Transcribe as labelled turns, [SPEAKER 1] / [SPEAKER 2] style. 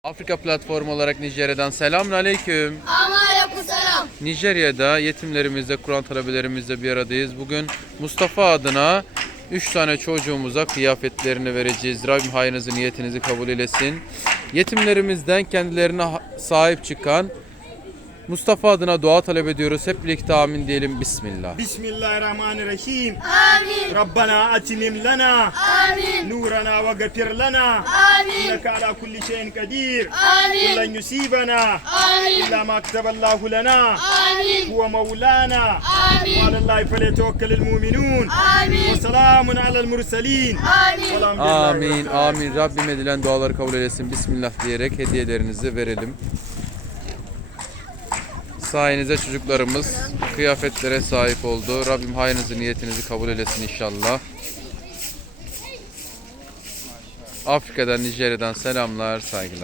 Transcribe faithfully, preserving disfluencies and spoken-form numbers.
[SPEAKER 1] Afrika platformu olarak Nijerya'dan selamünaleyküm.
[SPEAKER 2] Aleykümselam.
[SPEAKER 1] Nijerya'da yetimlerimizle, Kur'an talebelerimizle bir aradayız. Bugün Mustafa adına üç tane çocuğumuza kıyafetlerini vereceğiz. Rabbim hayrınızı, niyetinizi kabul eylesin. Yetimlerimizden kendilerine sahip çıkan Mustafa adına dua talep ediyoruz. Hep birlikte amin diyelim. Bismillah.
[SPEAKER 3] Bismillahirrahmanirrahim.
[SPEAKER 2] Amin.
[SPEAKER 3] Rabbana atimim lana
[SPEAKER 2] Amin.
[SPEAKER 3] nurana ve gafir lana
[SPEAKER 2] Amin.
[SPEAKER 3] innaka ala kulli şeyin kadir.
[SPEAKER 2] Amin.
[SPEAKER 3] Kullan yusibana
[SPEAKER 2] Amin.
[SPEAKER 3] illa ma kataballahu lana
[SPEAKER 2] Amin.
[SPEAKER 3] huve mevlana
[SPEAKER 2] Amin.
[SPEAKER 3] ve alallahi feletevekkelil mu'minun.
[SPEAKER 2] Amin.
[SPEAKER 3] Ve selamun alel murselin.
[SPEAKER 2] Amin.
[SPEAKER 3] Velhamdülillahi
[SPEAKER 1] Amin,
[SPEAKER 3] rabbil alemin.
[SPEAKER 1] amin. Rabbim edilen duaları kabul eylesin. Bismillah diyerek hediyelerinizi verelim. Sayenizde çocuklarımız kıyafetlere sahip oldu. Rabbim hayrınızı, niyetinizi kabul eylesin inşallah. Afrika'dan, Nijerya'dan selamlar, saygılar.